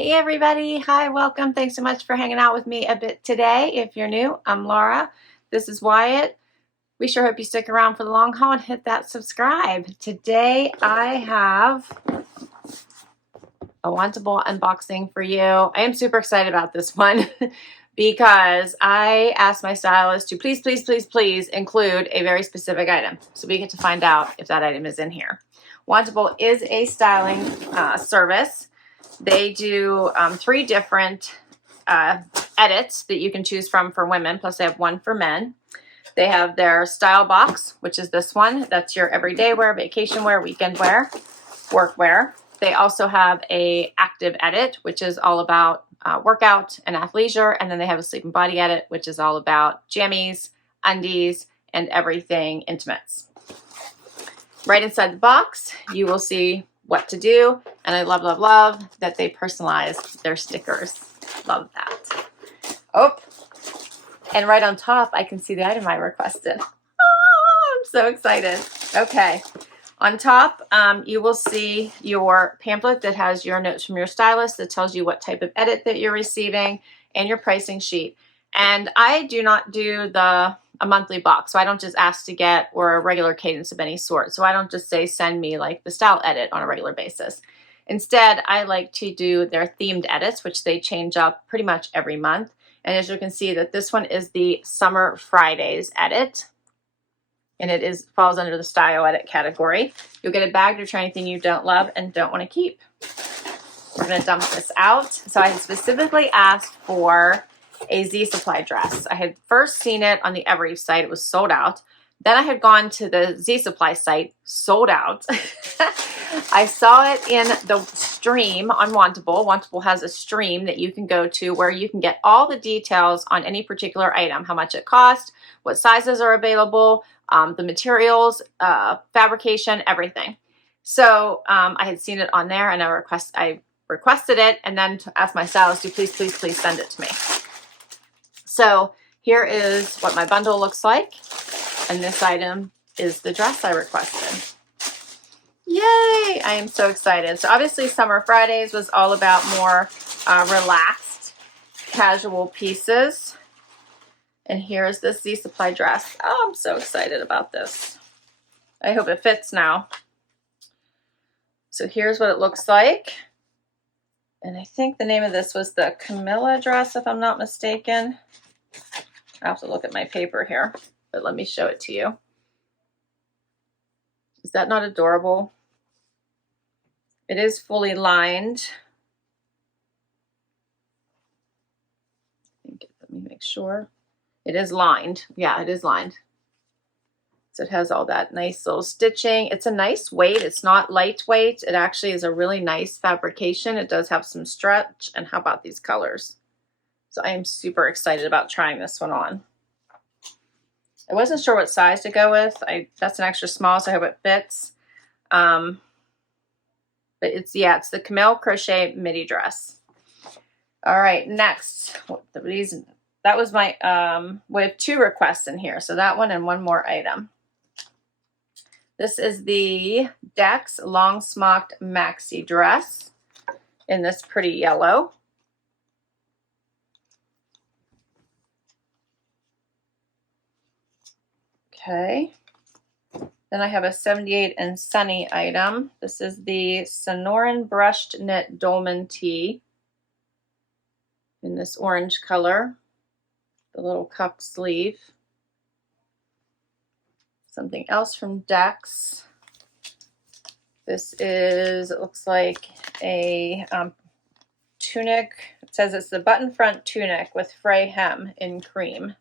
Hey everybody, hi, welcome. Thanks so much for hanging out with me a bit today. If you're new, I'm Laura. This is Wyatt. We sure hope you stick around for the long haul and hit that subscribe. Today I have a Wantable unboxing for you. I am super excited about this one because I asked my stylist to please include a very specific item. So we get to find out if that item is in here. Wantable is a styling service. They do 3 different edits that you can choose from for women, plus they have one for men. They have their style box, which is this one. That's your everyday wear, vacation wear, weekend wear, work wear. They also have a active edit, which is all about workout and athleisure. And then they have a sleep and body edit, which is all about jammies, undies, and everything intimates. Right inside the box, you will see what to do, and I love that they personalize their stickers. Love that. Oh, and right on top I can see the item I requested. Oh, I'm so excited. Okay, on top you will see your pamphlet that has your notes from your stylist that tells you what type of edit that you're receiving and your pricing sheet. And I do not do a monthly box, so I don't just ask to get or a regular cadence of any sort. So I don't just say send me like the style edit on a regular basis. Instead, I like to do their themed edits, which they change up pretty much every month. And as you can see, that this one is the Summer Fridays edit, and it falls under the style edit category. You'll get a bag to try anything you don't love and don't want to keep. We're going to dump this out. So I had specifically asked for a Z Supply dress. I had first seen it on the Every site. It was sold out. Then I had gone to the Z Supply site, sold out. I saw it in the stream on Wantable. Wantable has a stream that you can go to where you can get all the details on any particular item, how much it costs, what sizes are available, the materials, fabrication, everything. So I had seen it on there, and I requested it, and then asked my stylist to please send it to me. So here is what my bundle looks like, and this item is the dress I requested. Yay! I am so excited. So obviously Summer Fridays was all about more relaxed, casual pieces. And here's this Z Supply dress. Oh, I'm so excited about this. I hope it fits now. So here's what it looks like. And I think the name of this was the Camilla dress, if I'm not mistaken. I have to look at my paper here, but let me show it to you. Is that not adorable? It is fully lined. Let me make sure. It is lined. Yeah, it is lined. So it has all that nice little stitching. It's a nice weight. It's not lightweight. It actually is a really nice fabrication. It does have some stretch. And how about these colors? So I am super excited about trying this one on. I wasn't sure what size to go with. That's an extra small, so I hope it fits. But it's the Camille crochet midi dress. All right, next. That was my, we have 2 requests in here. So that one and one more item. This is the Dex Long Smocked Maxi dress in this pretty yellow. Okay. Then I have a 78 and Sunny item. This is the Sonoran brushed knit Dolman tee in this orange color. The little cuff sleeve. Something else from Dex. This is, it looks like a tunic. It says it's the button front tunic with Fray hem in cream.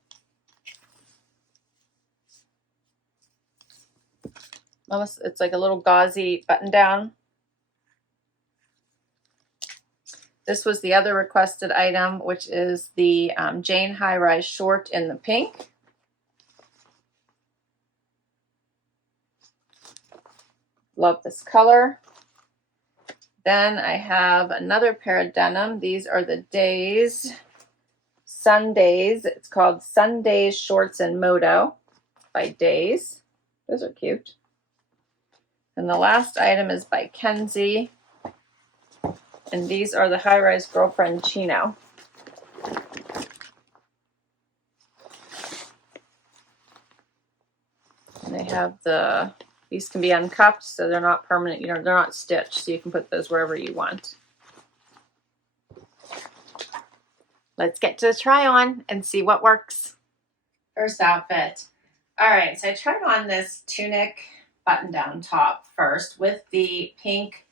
Almost, it's like a little gauzy button down. This was the other requested item, which is the Jane high rise short in the pink. Love this color. Then I have another pair of denim. These are the Daze Sundaze. It's called Sundaze Shorts in Moto by Daze. Those are cute. And the last item is by Kensie. And these are the high-rise girlfriend chino. And they have these can be uncuffed, so they're not permanent, they're not stitched, so you can put those wherever you want. Let's get to the try on and see what works. First outfit. All right, so I tried on this Tunic button-down top first with the pink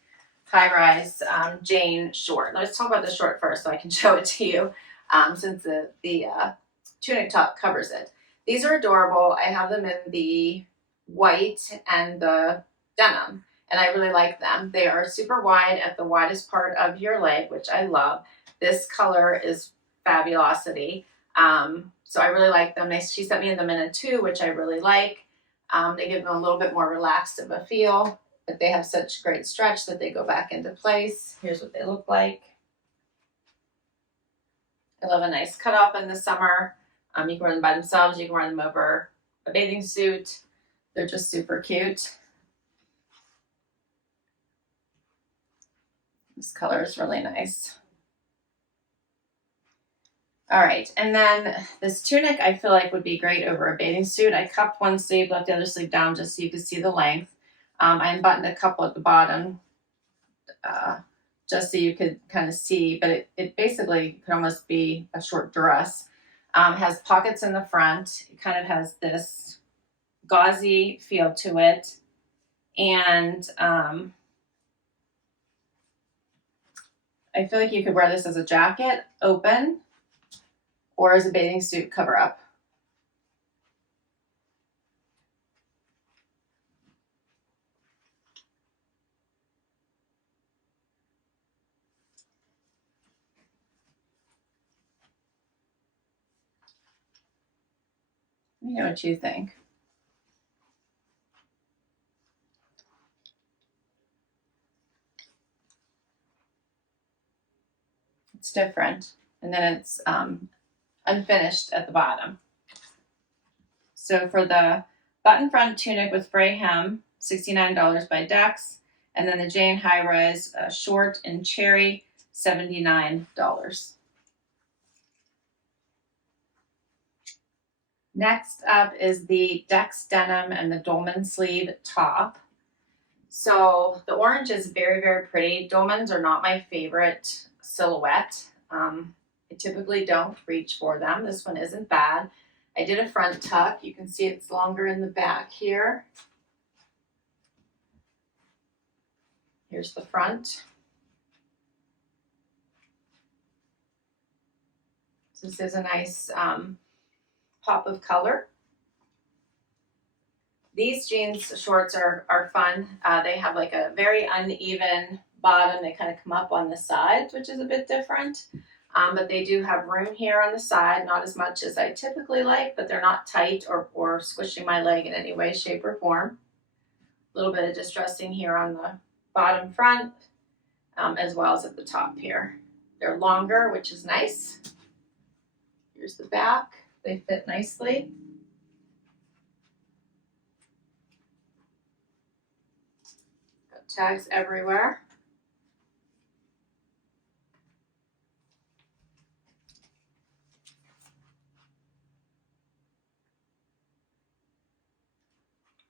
high-rise Jane short. Let's talk about the short first so I can show it to you since the Tunic top covers it. These are adorable. I have them in the white and the denim, and I really like them. They are super wide at the widest part of your leg, which I love. This color is fabulosity. So I really like them. She sent me them in a 2, which I really like. They give them a little bit more relaxed of a feel, but they have such great stretch that they go back into place. Here's what they look like. I love a nice cutoff in the summer. You can wear them by themselves. You can wear them over a bathing suit. They're just super cute. This color is really nice. All right, and then this tunic I feel like would be great over a bathing suit. I cupped one sleeve, left the other sleeve down just so you could see the length. I unbuttoned a couple at the bottom just so you could kind of see, but it basically could almost be a short dress. It has pockets in the front. It kind of has this gauzy feel to it. And I feel like you could wear this as a jacket, open, or as a bathing suit cover up. Let me know what you think. It's different. And then it's unfinished at the bottom. So for the button front tunic with Fray hem, $69 by Dex. And then the Jane high rise short in cherry, $79. Next up is the Dex denim and the Dolman sleeve top. So the orange is very, very pretty. Dolmans are not my favorite silhouette. I typically don't reach for them. This one isn't bad. I did a front tuck. You can see it's longer in the back here. Here's the front. So this is a nice pop of color. These jeans shorts are fun. They have like a very uneven bottom. They kind of come up on the sides, which is a bit different. But they do have room here on the side, not as much as I typically like, but they're not tight or squishing my leg in any way, shape, or form. A little bit of distressing here on the bottom front, as well as at the top here. They're longer, which is nice. Here's the back. They fit nicely. Got tags everywhere.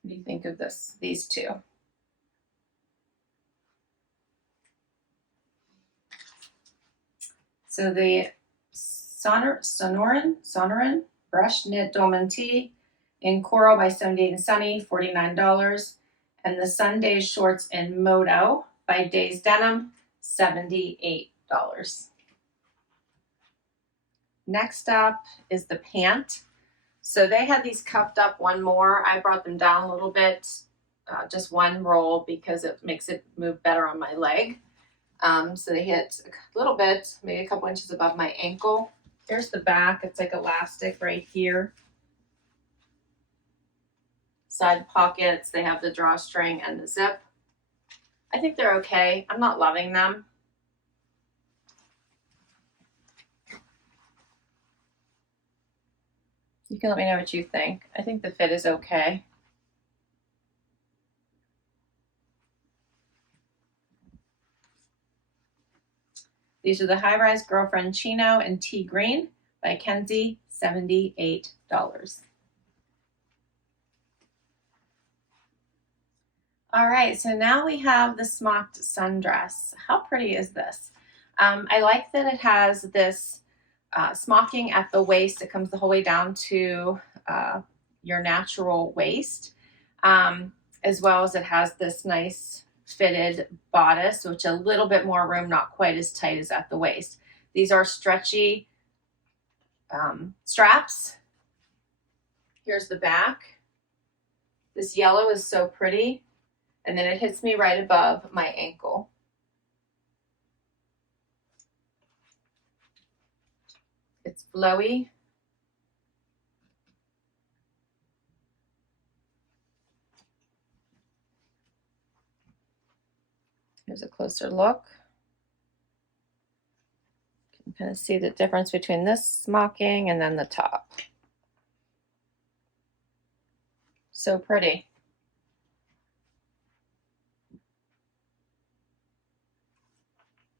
What do you think of these two? So the Sonoran brush knit Dolman tee in coral by 78 and Sunny, $49. And the Sundaze shorts in Moto by Daze Denim, $78. Next up is the pant. So they had these cuffed up one more. I brought them down a little bit, just one roll because it makes it move better on my leg. So they hit a little bit, maybe a couple inches above my ankle. Here's the back. It's like elastic right here. Side pockets. They have the drawstring and the zip. I think they're okay. I'm not loving them. You can let me know what you think. I think the fit is okay. These are the High Rise Girlfriend Chino and Tea Green by Kensie, $78. All right, so now we have the Smocked sundress. How pretty is this? I like that it has this smocking at the waist. It comes the whole way down to your natural waist, as well as it has this nice fitted bodice, which a little bit more room, not quite as tight as at the waist. These are stretchy straps. Here's the back. This yellow is so pretty. And then it hits me right above my ankle. It's flowy. Here's a closer look. You can kind of see the difference between this smocking and then the top. So pretty.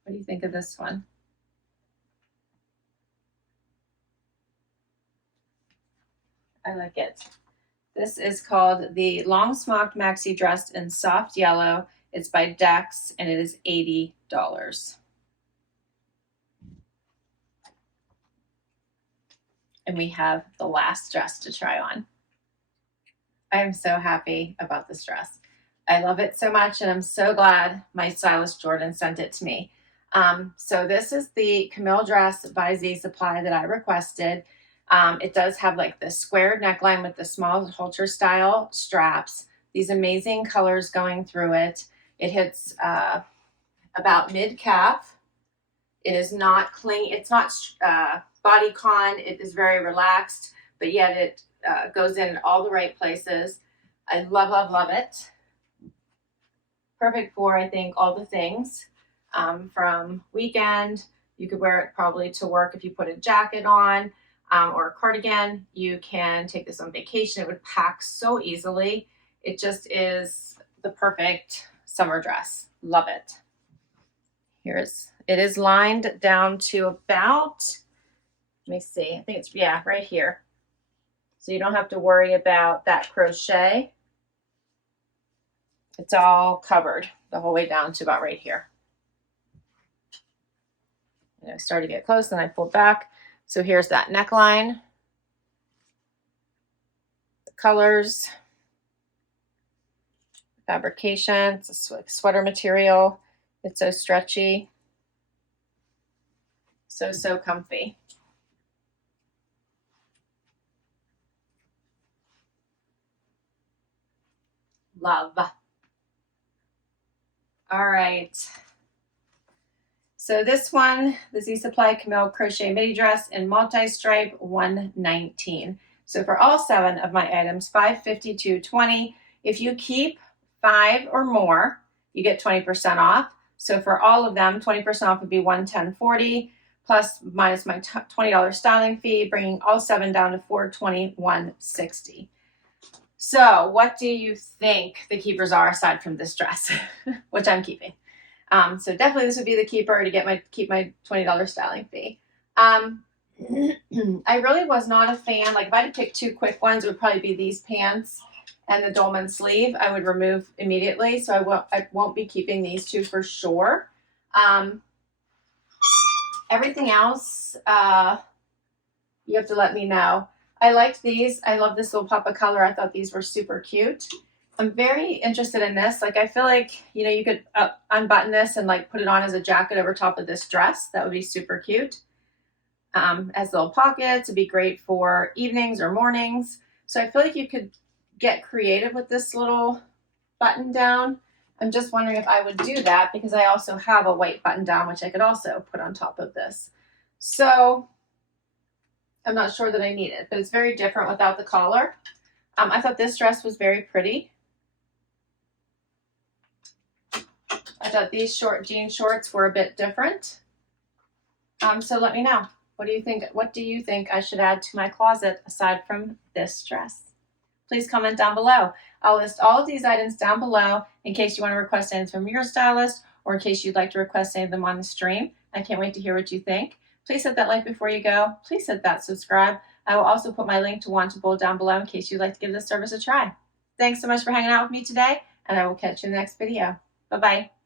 What do you think of this one? I like it. This is called the Long Smocked Maxi Dress in Soft Yellow. It's by Dex and it is $80. And we have the last dress to try on. I am so happy about this dress. I love it so much and I'm so glad my stylist Jordan sent it to me. So this is the Camille dress by Z Supply that I requested. It does have like the squared neckline with the small halter style straps, these amazing colors going through it. It hits about mid calf. It is not clingy, it's not bodycon, it is very relaxed, but yet it goes in all the right places. I love, love, love it. Perfect for, I think, all the things. From weekend, you could wear it probably to work if you put a jacket on or a cardigan. You can take this on vacation. It would pack so easily. It just is the perfect summer dress. Love it. It is lined down to about, let me see, I think it's, yeah, right here. So you don't have to worry about that crochet. It's all covered the whole way down to about right here. And I started to get close, then I pulled back. So here's that neckline, the colors, fabrication. It's a sweater material. It's so stretchy, so comfy. Love. All right. So this one, the Z Supply Camille Crochet Midi Dress in multi-stripe, $119. So for all 7 of my items, $550 to $20. If you keep 5 or more, you get 20% off. So for all of them, 20% off would be $110.40 plus minus my $20 styling fee, bringing all 7 down to $421.60. So what do you think the keepers are aside from this dress, which I'm keeping? So definitely this would be the keeper to keep my $20 styling fee. I really was not a fan. Like if I had to pick 2 quick ones, it would probably be these pants and the Dolman sleeve. I would remove immediately. So I won't be keeping these 2 for sure. Everything else, you have to let me know. I liked these. I love this little pop of color. I thought these were super cute. I'm very interested in this. Like, I feel like, you know, you could unbutton this and like put it on as a jacket over top of this dress. That would be super cute. As little pockets, it'd be great for evenings or mornings. So I feel like you could get creative with this little button down. I'm just wondering if I would do that because I also have a white button down, which I could also put on top of this. So I'm not sure that I need it, but it's very different without the collar. I thought this dress was very pretty. I thought these short jean shorts were a bit different. So let me know. What do you think? What do you think I should add to my closet aside from this dress? Please comment down below. I'll list all of these items down below in case you want to request anything from your stylist or in case you'd like to request any of them on the stream. I can't wait to hear what you think. Please hit that like before you go. Please hit that subscribe. I will also put my link to Wantable down below in case you'd like to give this service a try. Thanks so much for hanging out with me today, and I will catch you in the next video. Bye-bye.